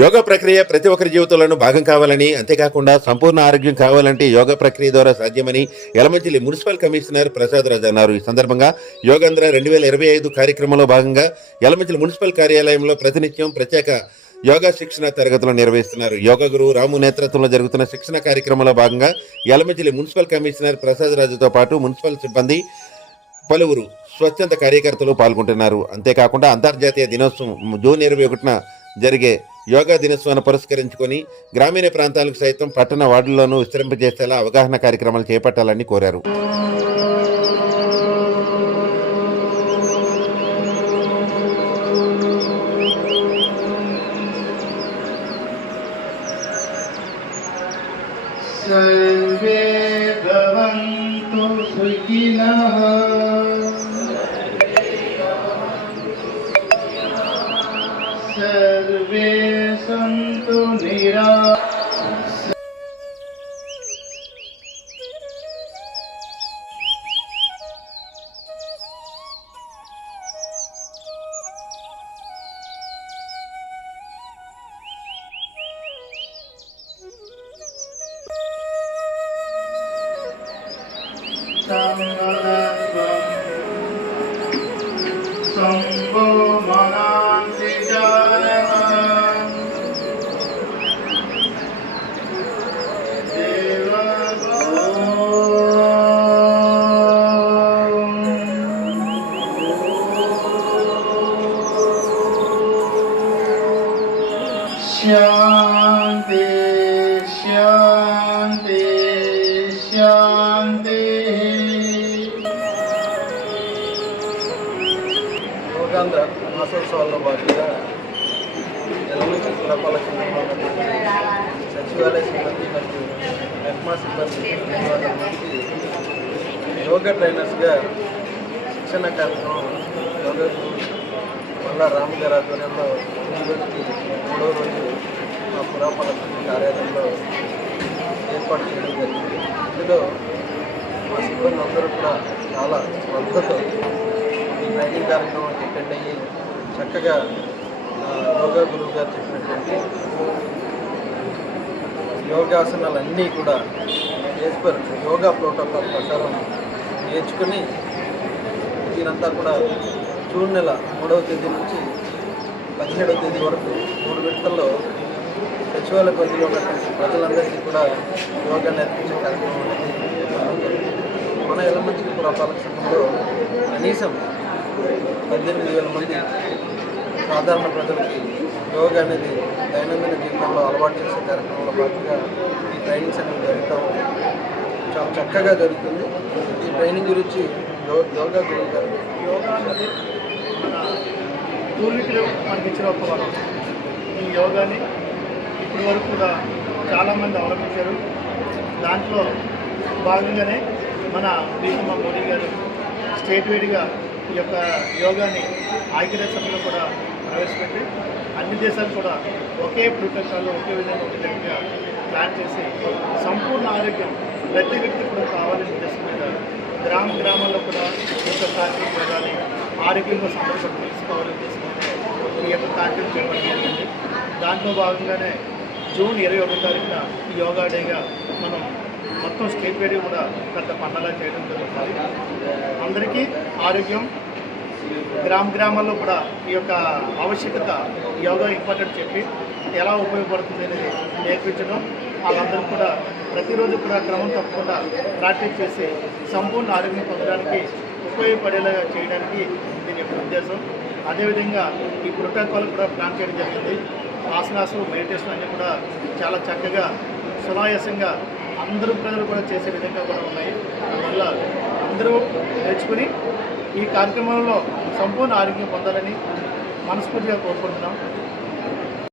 యోగ ప్రక్రియ ప్రతి ఒక్కరి జీవితంలోనూ భాగం కావాలని అంతేకాకుండా సంపూర్ణ ఆరోగ్యం కావాలంటే యోగ ప్రక్రియ ద్వారా సాధ్యమని యలమంచిలి మున్సిపల్ కమిషనర్ ప్రసాద్ రాజ్ అన్నారు ఈ సందర్భంగా యోగాంధ్ర రెండు వేల ఇరవై ఐదు కార్యక్రమంలో భాగంగా యలమంచిలి మున్సిపల్ కార్యాలయంలో ప్రతినిత్యం ప్రత్యేక యోగా శిక్షణ తరగతులు నిర్వహిస్తున్నారు యోగ గురువు రాము నేతృత్వంలో జరుగుతున్న శిక్షణ కార్యక్రమంలో భాగంగా యలమంచిలి మున్సిపల్ కమిషనర్ ప్రసాద్ రాజుతో పాటు మున్సిపల్ సిబ్బంది పలువురు స్వచ్ఛంద కార్యకర్తలు పాల్గొంటున్నారు అంతేకాకుండా అంతర్జాతీయ దినోత్సవం జూన్ ఇరవై ఒకటిన జరిగే యోగా దినోత్సవాన్ని పురస్కరించుకొని గ్రామీణ ప్రాంతాలకు సైతం పట్టణ వార్డుల్లోనూ విస్తరింపజేసేలా అవగాహన కార్యక్రమాలు చేపట్టాలని కోరారు सर्वे भवन्तु सुखिनः सर्वे सन्तु निरा सम्भो शान्ति शान्ति शान्ति యోగాంధ్ర మాసోత్సవాల్లో భాగంగా ఎలమెంటరీ పురపాల కేంద్రంలో సచివాలయ సిబ్బంది మరియు ఎఫ్మా సిబ్బంది రెండు వందల మందికి యోగా ట్రైనర్స్గా శిక్షణ కార్యక్రమం యోగా గురువు మల్లా రాము గారి ఆధ్వర్యంలో ఈ రోజుకి మూడో రోజు పురాపణ కార్యాలయంలో ఏర్పాటు చేయడం జరిగింది ఇందులో మా సిబ్బంది అందరూ కూడా చాలా శ్రద్ధతో ఈ ట్రైనింగ్ కార్యక్రమానికి అటెండ్ అయ్యి చక్కగా యోగా గురువు గారు చెప్పినటువంటి యోగాసనాలన్నీ కూడా నేర్చుకొని యోగా ప్రోటోకాల్ ప్రకారం నేర్చుకుని దీనంతా కూడా జూన్ నెల మూడవ తేదీ నుంచి పదిహేడవ తేదీ వరకు మూడు గంటల్లో సచివాలయ పరిధిలో ప్రజలందరికీ కూడా యోగా నేర్పించే కార్యక్రమం అనేది మన ఎలమంచి పురపాలక సంఘంలో కనీసం పద్దెనిమిది వేల మంది సాధారణ ప్రజలకి యోగా అనేది దైనందిన జీవితంలో అలవాటు చేసే కార్యక్రమంలో భాగంగా ఈ ట్రైనింగ్స్ అనేవి జరుగుతూ చాలా చక్కగా జరుగుతుంది ఈ ట్రైనింగ్ గురించి యోగా గురువు గారు యోగా అనేది పూర్వీకులు మనకి ఇచ్చిన ఒక ఈ యోగాని ఇప్పటి వరకు కూడా చాలామంది అవలంబించారు దాంట్లో భాగంగానే మన ప్రీతమ్మ మోడీ గారు స్టేట్ వైడ్గా ఈ యొక్క యోగాని ఐక్యరాజ్య సభలో కూడా ప్రవేశపెట్టి అన్ని దేశాలు కూడా ఒకే ప్రోటోకాల్లో ఒకే విధంగా ఒక విధంగా ప్లాన్ చేసి సంపూర్ణ ఆరోగ్యం ప్రతి వ్యక్తి కూడా కావాలని ఉద్దేశం మీద గ్రామ గ్రామాల్లో కూడా యొక్క కార్యక్రమం చేయాలి ఆరోగ్యంలో సంతోషం తెలుసుకోవాలని ఉద్దేశం ఈ యొక్క కార్యక్రమం చేపట్టడం దాంట్లో భాగంగానే జూన్ ఇరవై ఒకటో తారీఖున ఈ యోగా డేగా మనం మొత్తం స్టేట్ వైడ్ కూడా పెద్ద పండగ చేయడం జరుగుతుంది అందరికీ ఆరోగ్యం గ్రామ గ్రామాల్లో కూడా ఈ యొక్క ఆవశ్యకత యోగా ఇంపార్టెంట్ చెప్పి ఎలా ఉపయోగపడుతుంది అనేది నేర్పించడం వాళ్ళందరూ కూడా ప్రతిరోజు కూడా క్రమం తప్పకుండా ప్రాక్టీస్ చేసి సంపూర్ణ ఆరోగ్యం పొందడానికి ఉపయోగపడేలాగా చేయడానికి దీని యొక్క ఉద్దేశం అదేవిధంగా ఈ ప్రోటోకాల్ కూడా ప్లాన్ చేయడం జరిగింది ఆసనాసు మెడిటేషన్ అన్నీ కూడా చాలా చక్కగా సునాయాసంగా అందరూ ప్రజలు కూడా చేసే విధంగా కూడా ఉన్నాయి అందువల్ల అందరూ నేర్చుకుని ఈ కార్యక్రమంలో సంపూర్ణ ఆరోగ్యం పొందాలని మనస్ఫూర్తిగా కోరుకుంటున్నాం